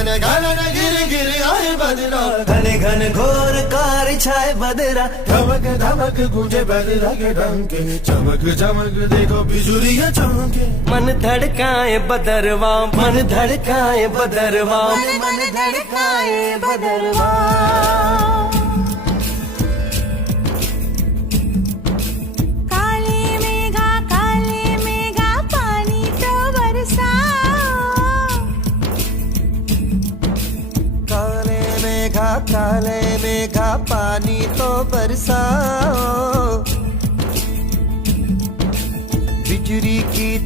घन गिर गिर आए बदरा, घने घन घोर कार छाए बदरा, धमक धमक गूंजे बदरा के डंके, चमक चमक देखो बिजुलियां चमके। मन धड़काए बदरवा, मन धड़काए बदरवा, मन धड़काए बदरवा। काले मेघा पानी तो बरसाओ, काले मेघा पानी तो बरसाओ, बिजली की